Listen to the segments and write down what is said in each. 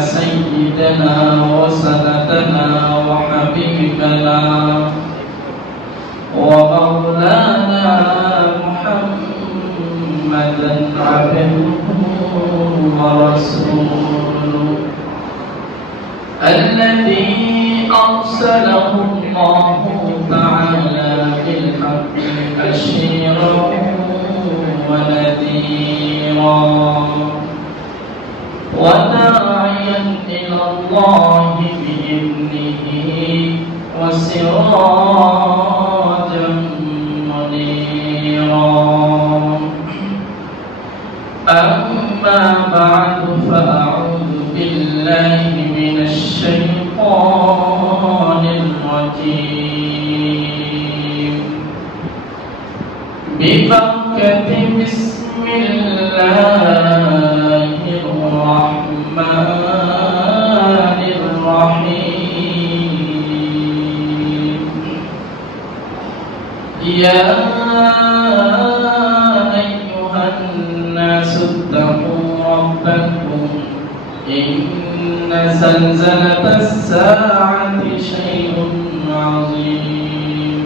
سيدنا وسندنا وحبيبنا ومولانا محمدا عبده ورسوله الذي أرسله الله تعالى بالحق بشيرا ونذيرا وداعيا إلى الله بإذنه وسراجا منيرا. أما بعد فأعوذ بالله من الشيطان الرجيم. ببركة بسم الله الرحمن الرحيم. يا أيها الناس اتقوا ربكم إن زلزلة الساعة شيء عظيم.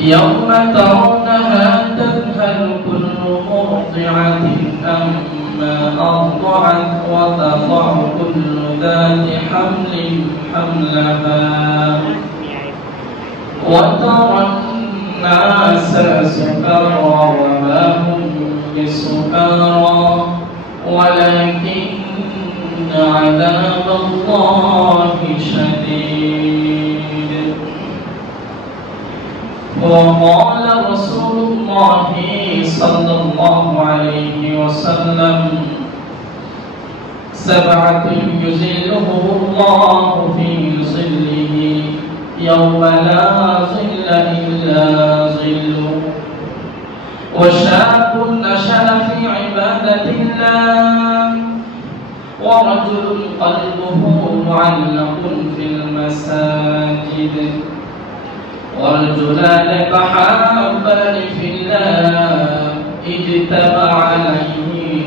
يوم ترونها تذهل كل مرضعة أما أرضعت وتضع كل ذات حمل حملها. وترى الناس سكارى وما هم بسكارى ولكن عذاب الله شديد. وقال رسول الله صلى الله عليه وسلم. سبعة يزلهم الله في ظله يوم لا ظل إلا ظله. وشاب نشأ في عبادة الله ورجل قلبه معلق في المساجد. ورجلان تحابان في الله اجتمع عليه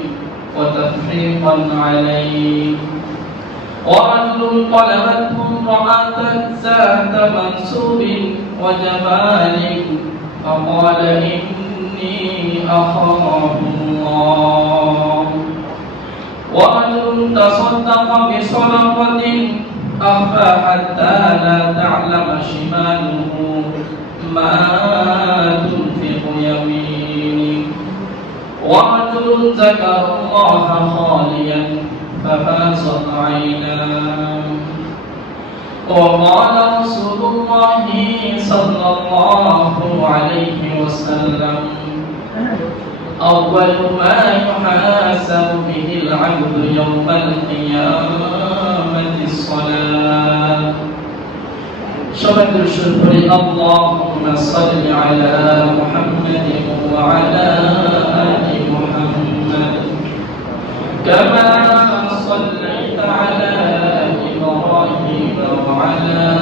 وتفريقا عليه ورجل طلبته امرأة ذات منسوب وجمال فقال إني أخاف الله ورجل تصدق بصدقة أخفى حتى لا تعلم شماله ما تنفق يمينه ورجل ذكر الله خاليا ففاصت عيناه وقال رسول الله صلى الله عليه وسلم أول ما يحاسب به العبد يوم القيامة الصلاة. شبه الشكر اللهم صل على محمد وعلى آل محمد كما صليت على إبراهيم وعلى آل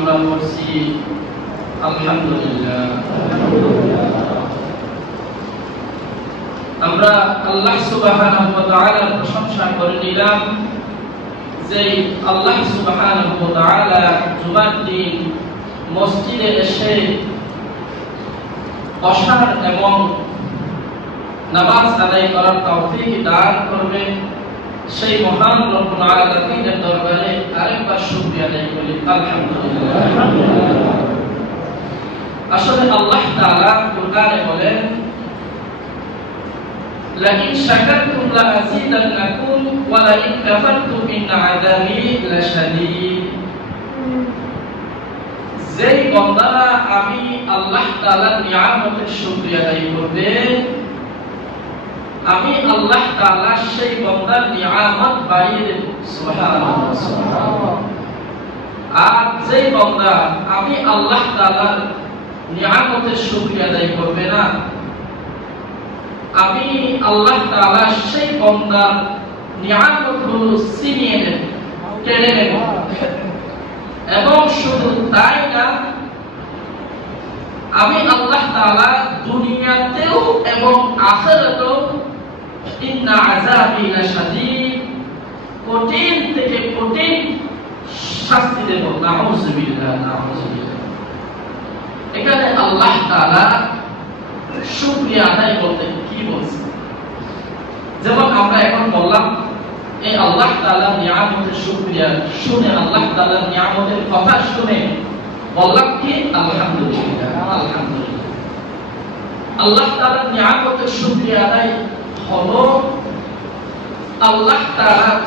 আমরা করছি আলহামদুলিল্লাহ। আমরা আল্লাহ সুবহানাহু ওয়া তাআলার প্রশংসা করে নিলাম যে আল্লাহ সুবহানাহু ওয়া তাআলা জুমার দিন মসজিদে এসে বসার এবং নামাজ আদায় করার তৌফিক দান করবে সেই মহান রব্বুল আলামিনের দরবারে আরেকবার শুকরিয়া আদায় করি আলহামদুলিল্লাহ আসলে আল্লাহ তাআলা কুরআনে বলেন لئن شكرتم لأزيدنكم ولئن كفرتم إن عذابي لشديد যেই বন্দারা আমি আল্লাহ তাআলার নিয়ামতের শুকরিয়া আদায় করবে আমি আল্লাহ তাআলা সেই বন্দার নিয়ামত বাড়িয়ে দেব। সুবহানাল্লাহ। আর যেই বন্দা আমি আল্লাহ তাআলার নিয়ামতের শুকরিয়া আদায় করবে না, আমি আল্লাহ তাআলা সেই বন্দার নিয়ামতগুলো ছিনিয়ে নেব কেড়ে নেব। এবং শুধু তাই না, আমি আল্লাহ তাআলা দুনিয়াতেও এবং আখিরাতেও আল্লাহ তাআলা শুকরিয়া করতে কি যেমন আমরা এখন বললাম, এই আল্লাহ নিয়ামতের শুকরিয়া শুনে, আল্লাহ নিয়ামতের কথা শুনে বললাম কি? আলহামদুলিল্লাহ আলহামদুলিল্লাহ। আল্লাহ নিয়ামতের শুকরিয়া আদায় হলো আল্লাহ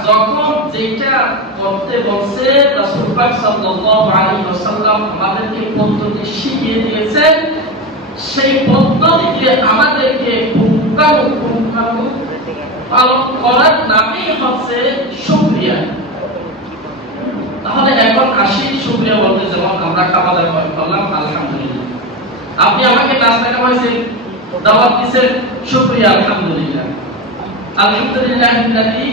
যখন যেটা করতে বলছে আমাদেরকে পদ্ধতি শিখিয়ে সেই আমাদেরকে পালন করার হচ্ছে তাহলে এখন আসি শুকরিয়া বলতে, যেমন আমরা খাওয়া দাওয়া করলাম, আলহামদুলিল্লাহ। আপনি আমাকে নাস্তা খাওয়াইছেন দাওয়াত দিয়েছেন, শুকরিয়া, আলহামদুলিল্লাহ। আলহামদুলিল্লাহ الذي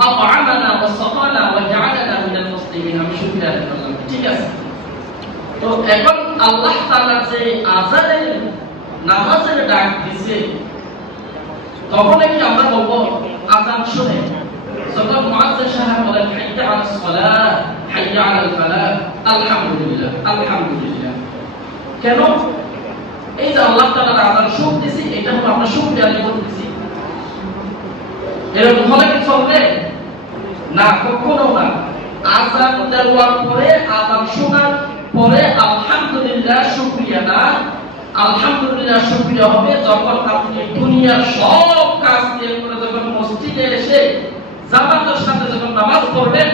أطعمنا وسقانا وجعلنا من المسلمين আমি শুকরিয়া আদায় করলাম ঠিক আছে তো এখন আল্লাহ তাআলা যে আজানের নামাজের ডাক দিছে তখন কি আমরা বলবো আজান শুনে যখন মুআজ্জিন সাহেব বলেন হাইয়া আলাস সালাহ হাইয়া আলাল ফালাহ আলহামদুলিল্লাহ আলহামদুলিল্লাহ কেন এই যে আল্লাহ তাআলার আজান শুনতেছি এটা হলো আমরা শুকরিয়া আদায় করতেছি এরকম হলে কি চলবে? না, কখনো না। আজান দেওয়ার পরে আজান শোনার পরে আলহামদুলিল্লাহ শুকরিয়া না। আলহামদুলিল্লাহ শুকরিয়া হবে যখন আপনি দুনিয়ার সব কাজ দিয়ে করে যখন মসজিদে এসে জামাতের সাথে যখন নামাজ পড়বেন,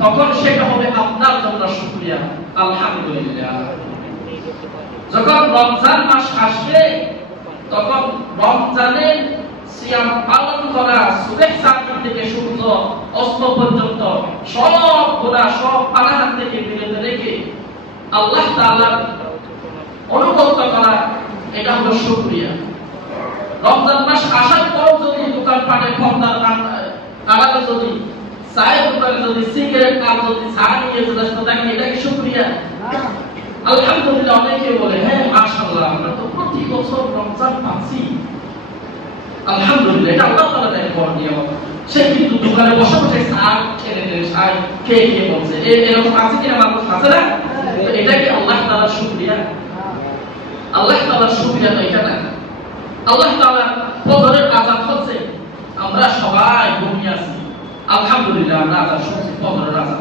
তখন সেটা হবে আপনার জন্য শুকরিয়া। আলহামদুলিল্লাহ। যখন রমজান মাস আসবে, তখন রমজানের সিয়াম পালন করা সুবেহ সাকির থেকে সূর্য অস্ত পর্যন্ত সব গোনা সব পানাহার থেকে বিরত রেখে আল্লাহ তাআলার অনুগত করা, এটা হলো শুকরিয়া। রমজান মাস আসার পর যদি দোকানপাটে খমদার কারাতে যদি চায়ের দোকানে যদি সিগারেট আর যদি চা নিয়ে চলে আসতো দেখেন এটা কি শুকরিয়া। আলহামদুলিল্লাহ, অনেকে বলে হ্যাঁ মাশাআল্লাহ আমরা তো প্রতি বছর রমজান পাচ্ছি আলহামদুলিল্লাহ, এটা আল্লাহ নিয়ামত। সে কিন্তু দোকানে বসে বসে খেয়ে খেয়ে বলছে এরকম আছে কিনা মানুষ? আছে না? কি আল্লাহ আল্লাহ তো এটা না। আল্লাহ আযান হচ্ছে, আমরা সবাই ঘুমিয়ে আছি। আলহামদুলিল্লাহ, আমরা আযান শুনছি আযান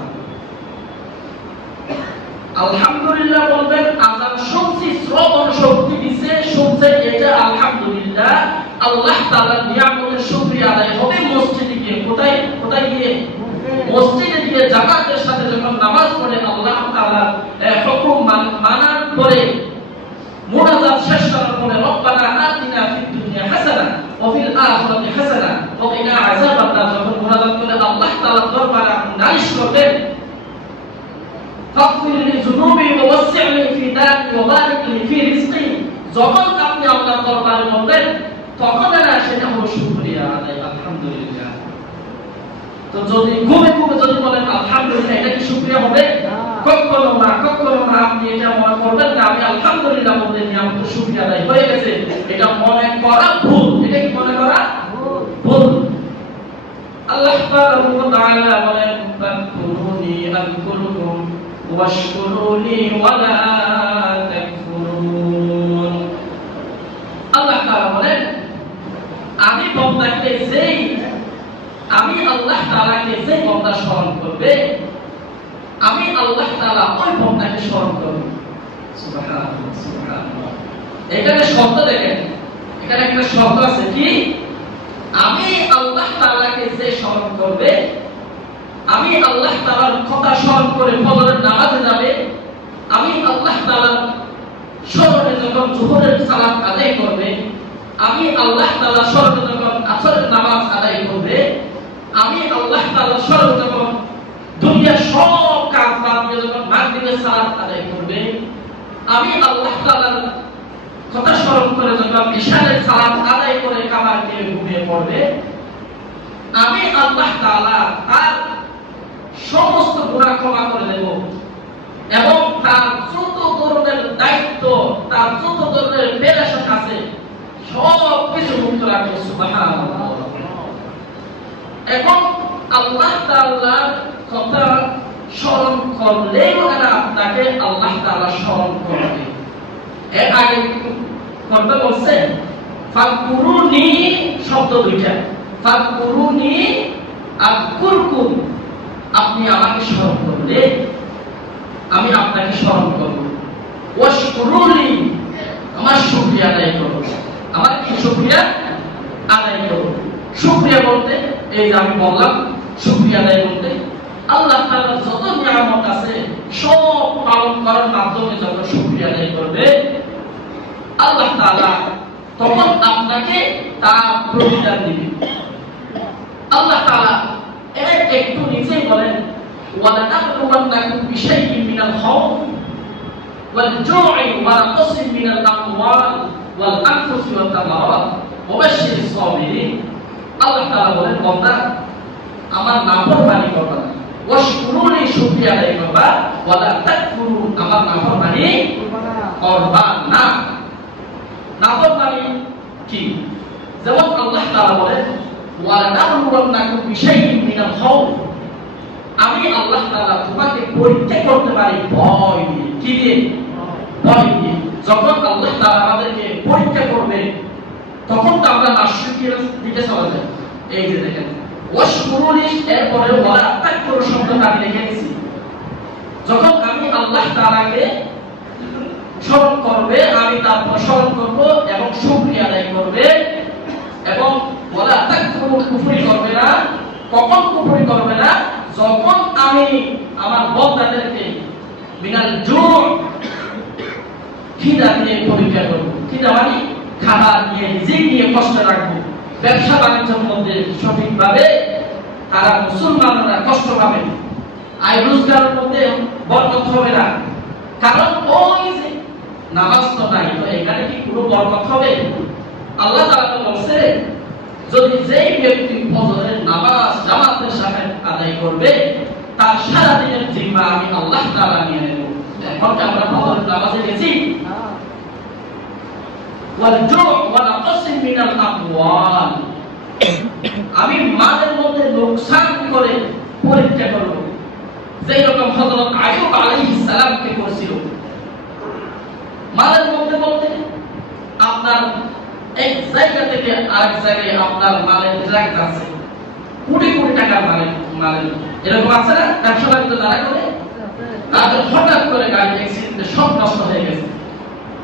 আলহামদুলিল্লাহ বলবেন আযান শুনছি শ্রবণ শক্তি দিছে শুনছে এটা আলহামদুলিল্লাহ। আল্লাহ তাআলার নিয়ামতের শুকরিয়া আদায় হবে মসজিদে গিয়ে কোথায় কোথায় গিয়ে? মসজিদে গিয়ে জামাতের সাথে যখন নামাজ পড়ে আল্লাহ তাআলার আহ, হুকুম মান- মানার পরে মুনাজাত শেষ করার পরে রব্বানা আতিনা ফিদ দুনিয়া হাসানা ওয়া ফিল আখিরাতি হাসানা ওয়া কিনা আযাবান নার যখন মুনাজাত করে আল্লাহ তাআলার দরবারে নালিশ করবেন যুনুবি ওয়া ওয়াসসি'নি ফি দারি ওয়া বারিক লি ফি রিজকি যখন আপনি আল্লাহর দরবারে বলবেন তখন এরা সেটা হলো শুকরিয়া আদায় আলহামদুলিল্লাহ তো যদি ঘুমে ঘুমে যদি বলেন আলহামদুলিল্লাহ এটা কি শুকরিয়া হবে কখনো না কখনো না আপনি এটা মনে করবেন না আমি আলহামদুলিল্লাহ বলতে নিয়ে আমার তো শুকরিয়া আদায় হয়ে গেছে এটা মনে করা ভুল এটা কি মনে করা ভুল আল্লাহ তাআলা বলেন ফাকুরুনি আযকুরুকুম ওয়াশকুরুনি ওয়ালা তাকফুরুন আল্লাহ তাআলা বলেন, আমি বান্দাকে যেই, আমি আল্লাহ তাআলাকে যেই বান্দা স্মরণ করবে, আমি আল্লাহ তাআলা ওই বান্দাকে স্মরণ করব। সুবহানাল্লাহ সুবহানাল্লাহ। এখানে শব্দ দেখেন, এখানে একটা শব্দ আছে কি? আমি আল্লাহ তাআলাকে যে স্মরণ করবে আমি আল্লাহ তাআলার কথা স্মরণ করে ফজরের নামাজে যাবে, আমি আল্লাহ তাআলার স্মরণে যখন জোহরের সালাত আদায় করবে, আমি আল্লাহ তাআলার স্মরণে যখন আসরের নামাজ আদায় করবে, আমি আল্লাহ তাআলার স্মরণে যখন দুনিয়ার সব কাজ বাদ দিয়ে যখন মাগরিবের সালাত আদায় করবে, আমি আল্লাহ তাআলার কথা স্মরণ করে যখন ইশারের সালাত আদায় করে কাবার দিয়ে ঘুমিয়ে পড়বে, আমি আল্লাহ তাআলা তার সমস্ত গুনাহ ক্ষমা করে দেব এবং তার যত ধরনের দায়িত্ব, তার যত ধরনের পেরেশান আছে। সব কিছু মুক্ত রাখব এখন আল্লাহ কথা স্মরণ এরা আপনাকে আল্লাহ তাআলা স্মরণ করবে। এর আগে বলছেন ফাকুরুনি শব্দ দুইটা। ফাকুরুনি আপনি আমাকে স্মরণ করলে, আমি আপনাকে স্মরণ করব। ওয়াশকুরুনি, আমার শুকরিয়া আদায় করব। আমার কি শুকরিয়া? আদায় করব। শুকরিয়া বলতে, এই যে আমি বললাম, শুকরিয়া আদায় বলতে আল্লাহ তাআলার যত নিয়ামত আছে, সব পালন করার মাধ্যমে যখন শুকরিয়া আদায় করবে, আল্লাহ তাআলা তখন আপনাকে তার প্রতিদান দিবে। আল্লাহ তাআলা এর একটু বলেন وَلَنَبْلُوَنَّكُمْ بِشَيْءٍ مِنَ الْخَوْفِ وَالْجُوعِ وَنَقْصٍ مِنَ الْأَمْوَالِ وَالْأَنفُسِ وَالثَّمَرَاتِ وَبَشِّرِ الصَّابِرِينَ আল্লাহ তাআলা বলেন বান্দা আমার নাফরমানি করবা না ওয়াশকুরুনি শুকরিয়া আদায় করবা ওয়ালা তাকফুরু আমার নাফরমানি করবা না নাফরমানি কি যেমন আল্লাহ তাআলা বলেন ওয়ালানাবলুওয়ান্নাকুম বিশাইইন মিনাল খাউফ আমি আল্লাহ তাআলা তোমাকে পরীক্ষা করতে পারি, ভয় দিয়ে কি দিয়ে? ভয় দিয়ে যখন আল্লাহ তাআলা আমাদেরকে পরীক্ষা করবে, তখন তো আমরা নাশুকির দিকে চলে যাই। এই যে দেখেন, ওয়াশকুরুনি এরপরে ওয়ালা তাকফুরু শব্দটা আমি লিখে দিয়েছি যখন আমি আল্লাহ তাআলাকে স্মরণ করবে, আমি তারপর স্মরণ করব এবং শুকরিয়া আদায় করবে এবং বলা তাকফুরু কুফরি করবে না, কখন কুফরি করবে না যখন আমি আমার বন্দাদেরকে মিনাল জুর খিদা দিয়ে পরীক্ষা করব। খিদা মানে খাবার নিয়ে রিজিক নিয়ে কষ্ট রাখব। ব্যবসা বাণিজ্যের মধ্যে সঠিকভাবে তারা মুসলমানরা কষ্ট পাবে। আয় রোজগারের মধ্যে বরকত হবে না। কারণ ওই যে নামাজ তো নাই, তো এখানে কি কোনো বরকত হবে? আল্লাহ তাআলা বলছে যদি যেই ব্যক্তি ফজরের নামাজ জামাতের সাথে আদায় করবে, তার সারা দিনের জিম্মা আমি আল্লাহ তাআলা নিয়ে নেব। এখন কি আমরা ফজরের নামাজে গেছি ওয়ালজু ওয়ালাকাসিম মিনাল আমওয়াল। আমি মালের মধ্যে লোকসান করে পরীক্ষা করব। যেই রকম হযরত আইয়ুব আলাইহিস সালামকে করেছিল। মালের মধ্যে বলতে, আপনার এক জায়গা থেকে আরেক জায়গায় আপনার মালের ট্রাক আছে। কোটি কোটি টাকার মালের মালের। এরকম আছে না? ব্যবসা বাণিজ্য যারা করে। তাদের হঠাৎ করে গাড়ি অ্যাক্সিডেন্টে সব নষ্ট হয়ে গেছে।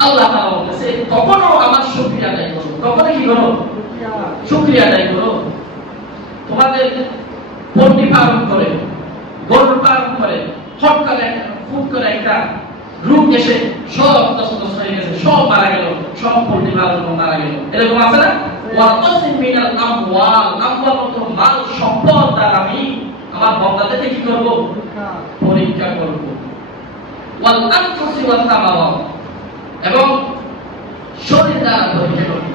আল্লাহ তাআলা বলতেছে তখনও আমার শুকরিয়া আদায় করো। তখন কি করো? শুকরিয়া আদায় করো। তোমাদের পন্ডি পালন করে, গরু পালন করে হট করে ফুট করে একটা রূপ এসে সব তসতস হয়ে গেছে, সব মারা গেল, সব পল্লী পালন মারা গেল। এরকম আছে না? ওয়াতাসিম মিনাল আমওয়াল আমওয়াল মতো মাল সম্পদ দ্বারা আমি আমার বন্দাদেরকে কি করব? পরীক্ষা করব। ওয়াল আনফুসি ওয়াত তামাওয়াত এবং শরীর দ্বারা পরীক্ষা করব।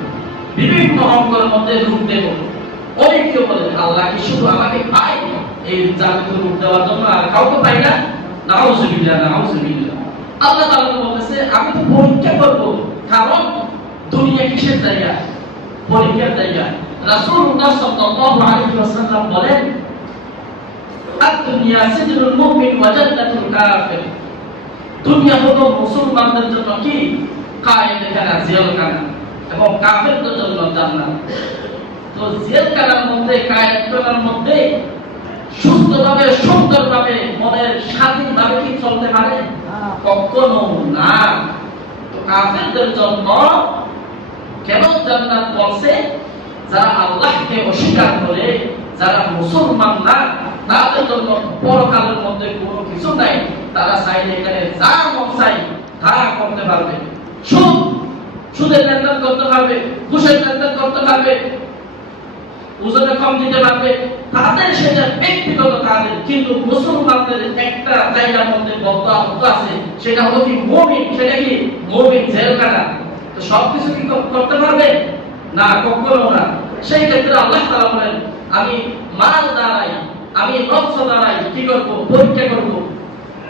বিভিন্ন অঙ্গের মধ্যে রূপ দেব। অনেকে বলে, আল্লাহ কি শুধু আমাকে পায় এই জাতিকে রূপ দেওয়ার জন্য? আর কাউকে পাই না? নাউজুবিল্লাহ নাউজুবিল্লাহ। আল্লাহ তাআলা তো বলতেছে, আমি তো পরীক্ষা করব, কারণ দুনিয়া কিসের জায়গা? পরীক্ষার জায়গা। সাল্লাল্লাহু আলাইহি ওয়াসাল্লাম বলেন সিজনুল মুমিন ওয়া জান্নাতুল কাফির। দুনিয়া হলো মুসলমানদের জন্য কি? এবং কাফেরদের জন্য জান্নাত। তো মধ্যে কায়েদখানার মধ্যে সুস্থভাবে সুন্দরভাবে মনের স্বাধীনভাবে কি চলতে পারে? কখনো না। কাফেরদের জন্য কেন জান্নাত বলছে, যারা আল্লাহকে অস্বীকার করে, যারা মুসলমান না, তাদের জন্য পরকালের মধ্যে কোনো কিছু নাই। তারা চাইলে এখানে যা মন চাই তা করতে পারবে। সুদ, সুদের লেনদেন করতে পারবে, ঘুষের লেনদেন করতে পারবে ওজনে কম দিতে পারবে, তাদের সেটা ব্যক্তিগত তাদের কিন্তু মুসলমানদের একটা জায়গার মধ্যে বদ্ধ আছে, সেটা হলো কি মুমিন, সেটা কি মুমিন, জেলখানা। তো সবকিছু কি করতে পারবে? না, কখনো না। সেই ক্ষেত্রে আল্লাহ তাআলা বলেন, আমি মাল দ্বারাই, আমি নফস দ্বারাই কি করব? পরীক্ষা করব।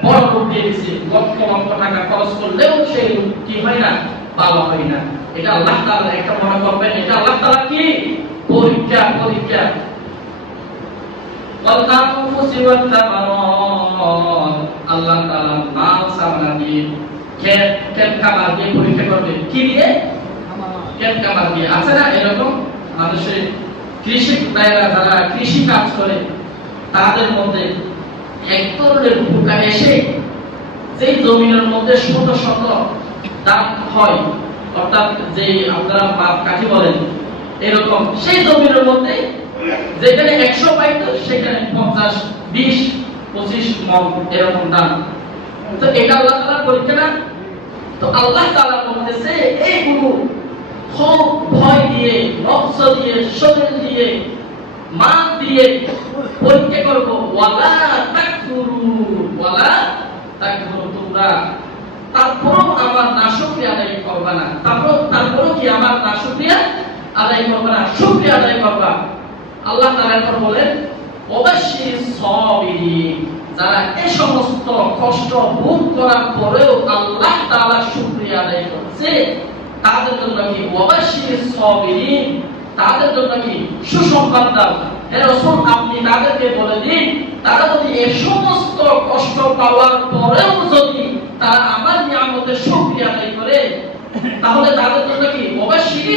বড় রূপ দিয়ে দিচ্ছে লক্ষ লক্ষ টাকা খরচ করলেও সেই কি হয় না? ভালো হয় না। এটা আল্লাহ তাআলা একটা মনে করবেন, এটা আল্লাহ তাআলা কি পরিত্যাগ পরিত্যাগ আল্লাহ তাআলা মাল, সামনা দিয়ে খেত খেত খাবার দিয়ে পরীক্ষা করবে। কি দিয়ে? খেত খাবার দিয়ে। আছে না এরকম? মানুষের কৃষি ভাইরা যারা কৃষি কাজ করে, তাদের মধ্যে এক ধরনের পোকা এসে যেই জমিনের মধ্যে শত শত দাগ হয়, অর্থাৎ যে আপনারা পাপ কাঠি বলেন এরকম। সেই জমিনের মধ্যে যেখানে একশো পাইতো, সেখানে পঞ্চাশ, বিশ, পঁচিশ মন এরকম দাম। তো এটা আল্লাহ তালা পরীক্ষা না? তো আল্লাহ তালা বলতেছে এইগুলো খুব ভয় দিয়ে নফস দিয়ে, শরীর দিয়ে মান দিয়ে পরীক্ষা করব। ওয়ালা তাকফুরু, ওয়ালা তোমরা। তারপরও আমার নাশুকরিয়া আদায় করবা না। তারপর তারপরও কি আমার নাশুকরিয়া আদায় করবা না, শুকরিয়া আদায় করবা আল্লাহ তাআলা এখন বলেন, অবশ্যই সাবিরিন যারা এই সমস্ত কষ্ট ভোগ করার পরেও আল্লাহ তাআলা শুকরিয়া আদায় করছে, তাদের জন্য কি অবশ্যই সাবিরিন তাদের জন্য কি সুসংবাদ দাও? হে রাসূল, আপনি তাদেরকে বলে দিন, তারা যদি এই সমস্ত কষ্ট পাওয়ার পরেও যদি তারা আমার নিয়ামতের শুকরিয়া আদায় করে, তাহলে তাদের জন্য কি অবশ্যই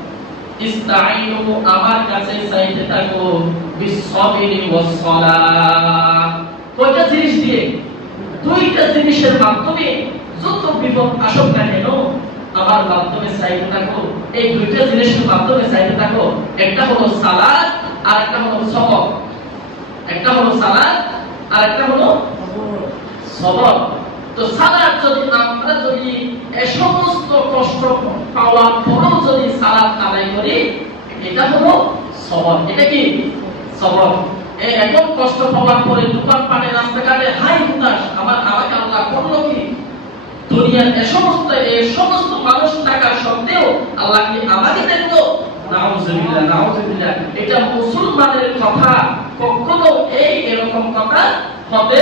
ইস্তাঈনু আমার কাছে চাইতে থাকো, বিসসাবরি ওয়াস-সালাহ। কয়টা জিনিস দিয়ে? দুইটা জিনিসের মাধ্যমে যত বিপদ আসুক না কেন, আমার মাধ্যমে চাইতে থাকো, এই দুইটা জিনিসের মাধ্যমে চাইতে থাকো, একটা হলো সালাত আর একটা হলো সবর। একটা হলো সালাত আর একটা হলো সবর। তো সালাত যদি আমরা যদি এই সমস্ত কষ্ট পাওয়ার পরেও যদি সালাত আদায় করি, এটা হলো সবর এটা কি? সবর এত কষ্ট পাওয়ার পরে দোকান পানে রাস্তাঘাটে, হাই হুতাশ, আমার আমাকে আল্লাহ করল কি? দুনিয়ার এ সমস্ত এই সমস্ত মানুষ থাকা সত্ত্বেও আল্লাহ কি আমাকে দেখল নাউজুবিল্লাহ নাউজুবিল্লাহ। এটা মুসলমানের কথা, কখনো এই এরকম কথা হবে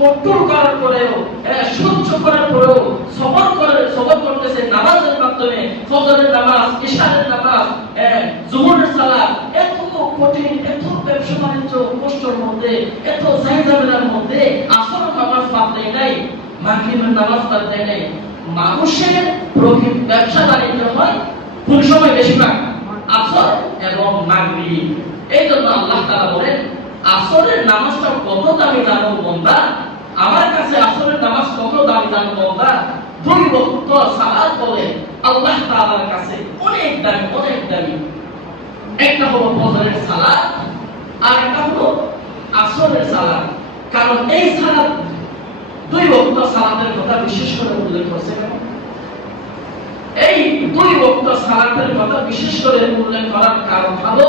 কন্ট্রোল করার পরেও সহ্য করার পরেও, সবর করে সবর করতেছে নামাজের মাধ্যমে, ফজরের নামাজ, ইশারের নামাজ জোহরের সালাত। এত কঠিন, এত ব্যবসা বাণিজ্য কষ্টের মধ্যে, এত ঝামেলার মধ্যে আসর নামাজ বাদ দেয় নাই, মাগরিবের নামাজ বাদ দেয় নাই। মানুষের প্রকৃত ব্যবসা বাণিজ্য হয় কোন সময় বেশিরভাগ, আসর এবং মাগরিব। এই জন্য আল্লাহ তাআলা বলেন আসরের নামাজটা কত দামি জানো বন্দা আমার কাছে আসরের নামাজ কত দামি জানো দুই ওয়াক্ত সালাত বলে আল্লাহ তাআলার কাছে অনেক দামি অনেক দামি। একটা হলো ফজরের সালাত আর একটা হলো আসরের সালাত কারণ এই সালাত দুই ওয়াক্ত সালাতের কথা বিশেষ করে উল্লেখ করছে কেন? এই দুই ওয়াক্ত সালাতের কথা বিশেষ করে উল্লেখ করার কারণ হলো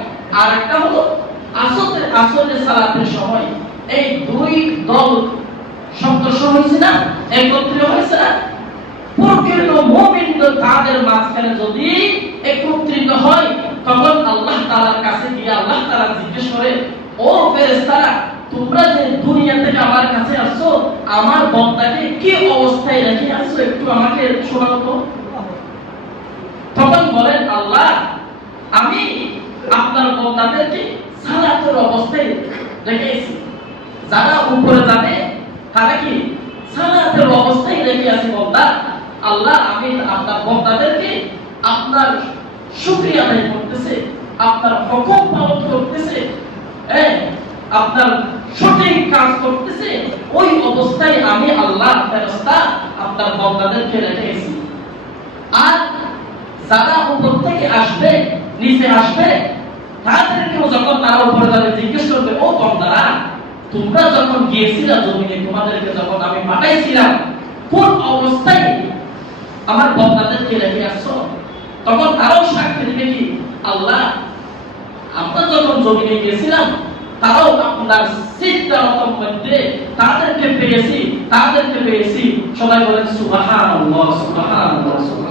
আর একটা হলো আসরের আসরের সালাতের সময় এই দুই দল সংঘর্ষ হয়েছে না? একত্রিত হয়েছে না? প্রকৃত মুমিন তাদের মাঝখানে যদি একত্রিত হয়, তখন আল্লাহ তাআলার কাছে গিয়ে আল্লাহ তাআলা জিজ্ঞেস করে, ও ফেরেশতারা তোমরা যে দুনিয়া থেকে আমার কাছে আসছো, আমার বন্দাকে কি অবস্থায় রেখে আসছো? একটু আমাকে শোনাও তো। তখন বলেন, আল্লাহ, আমি আপনার বন্দাদেরকে সালাতের অবস্থায় রেখেছি। যারা উপরে যাবে তারা কি সালাতের অবস্থায় রেখে আছে বন্দা? আল্লাহ, আমি আপনার বন্দাদেরকে আপনার শুকরিয়া আদায় করতেছে, আপনার হুকুম পালন করতেছে হ্যাঁ আপনার সঠিক কাজ করতেছে, ওই অবস্থায় আমি আল্লাহ ফেরেশতা আপনার বন্দাদেরকে রেখেছি। আর যারা উপর থেকে আসবে নিচে আসবে তাদেরকেও যখন তারা উপরে যাবে, জিজ্ঞেস করবে, ও বন্দারা, তোমরা যখন গিয়েছিলা জমিনে, তোমাদেরকে যখন আমি পাঠাইছিলাম, কোন অবস্থায় আমার বন্দাদেরকে রেখে আসছো? তখন তারাও সাক্ষী দিবে কি, আল্লাহ, আমরা যখন জমিনে গিয়েছিলাম, তারাও আপনার সিদ্ধান্তর মধ্যে তাদেরকে পেয়েছি তাদেরকে পেয়েছি। সবাই বলেন, সুবহানাল্লাহ সুবহানাল্লাহ সুবহানাল্লাহ।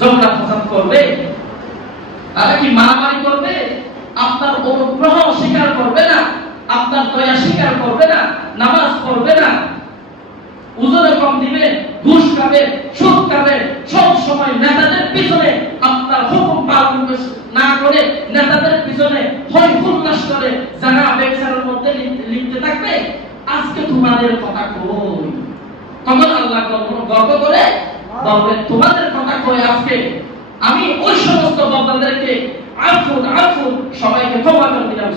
ঝগড়া ফসাদ করবে তারা কি মারামারি করবে? আপনার অনুগ্রহ স্বীকার করবে না, আপনার দয়া স্বীকার করবে না, নামাজ পড়বে না। উজরে কম দিবে, ঘুষ খাবে, সুদ খাবে, সব সময় নেতাদের পিছনে আপনার হুকুম পালন না করে নেতাদের পিছনে হয় উল্লাস করে জানা ব্যবসার মধ্যে লিখতে- থাকবে। আজকে তোমাদের কথা কই? তখন আল্লাহ গর্ব করে বলবে তোমাদের কথা কই আজকে আমি ওই সমস্ত বন্দাদেরকে আফুন আফুন সবাইকে ক্ষমা করে দিলাম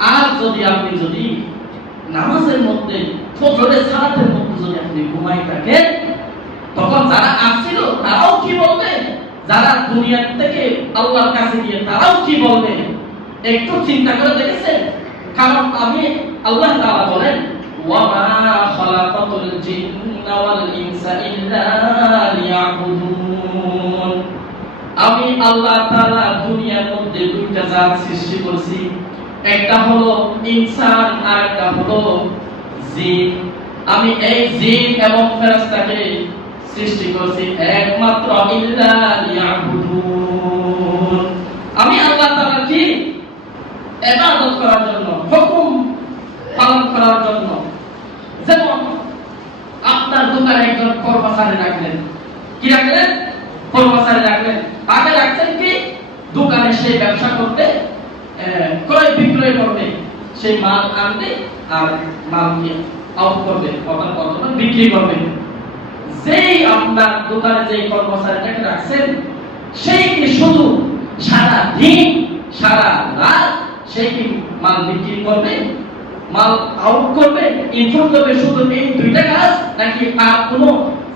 আর যদি আপনি যদি নামাজের মধ্যে, ফজরের সালাতের মধ্যে যদি আপনি ঘুমাই থাকেন, তখন যারা আসছিল, তারাও কি বলবে? যারা দুনিয়া থেকে আল্লাহর কাছে গিয়ে তারাও কি বলবে? একটু চিন্তা করে দেখেছেন? কারণ আমি আল্লাহ তাআলা বলেন আমি আল্লাহ তাআলা দুনিয়ার মধ্যে দুইটা জাত সৃষ্টি করেছি। একটা হলো ইনসান আর একটা হলো জিন। আমি এই জিন এবং ফেরেশতাকে সৃষ্টি করেছি একমাত্র ইল্লা লিয়াবুদুন। আমি আল্লাহ তাআলা কি? ইবাদত করার জন্য, হুকুম পালন করার জন্য। যেমন আপনার দোকানে একজন কর্মচারী রাখলেন। কি রাখলেন? কর্মচারী রাখলেন। তাকে রাখছেন কি? দোকানে সে ব্যবসা করতে ক্রয় বিক্রয় করবে সেই মাল আনবে আর মালকে আউট করবে অর্থাৎ অথবা বিক্রি করবে যেই আপনার দোকানে যেই কর্মচারীটাকে রাখছেন সেই কি শুধু সারা দিন সারা রাত সে কি মাল বিক্রি করবে? মাল আউট করবে ইনপুট করবে, শুধু এই দুইটা কাজ, নাকি আর কোনো,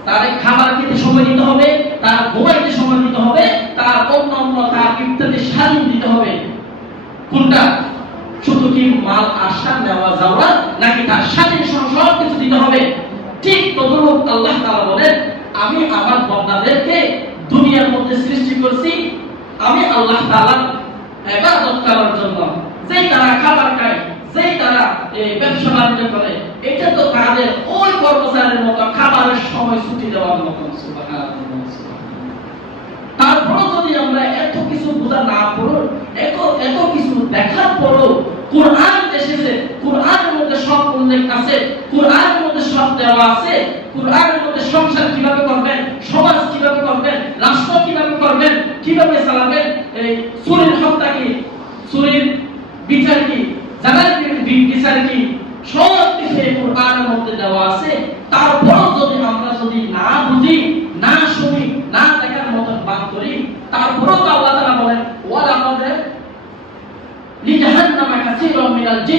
তার খাবার খেতে সময় দিতে হবে, তার ঘুমাইতে সময় দিতে হবে, তার অন্য অন্য, তার ইত্যাদি স্বাধীন দিতে হবে। কোনটা? শুধু কি মাল আসা নেওয়া যাওয়া নাকি তার স্বাধীন সব কিছু দিতে হবে? ঠিক তদরূপ আল্লাহ তাআলা বলেন, আমি আমার বান্দাদেরকে দুনিয়ার মধ্যে সৃষ্টি করছি, আমি আল্লাহ তাআলার ইবাদত করার জন্য। যেই তারা খাবার খায় এই ব্যবসা বাণিজ্য করে, এটা তো তাদের ওই কর্মচারীর মতো খাবারের সময় ছুটি দেওয়ার মতো তারপরও যদি আমরা এত কিছু বোঝা না পড়ো, এত এত কিছু দেখার পরও কোরআন এসেছে, কোরআনের মধ্যে সব উল্লেখ আছে, কোরআনের মধ্যে সব দেওয়া আছে, কোরআনের মধ্যে সংসার কীভাবে করবেন, সমাজ কীভাবে করবেন, রাষ্ট্র কীভাবে করবেন, কীভাবে চালাবেন, এই চুরির হত্যা কি? চুরির বিচার কি? জানার বিচার কি? সব কিছু কোরআনের মধ্যে দেওয়া আছে তারপরও যদি আমরা যদি না বুঝি, না শুনি, না দেখার মতন বাদ করি তারপরও তো আল্লাহ তাআলা বলেন ওয়ালা আমাদের লিজাহান্নামা কাসীরাম মিনাল জিন।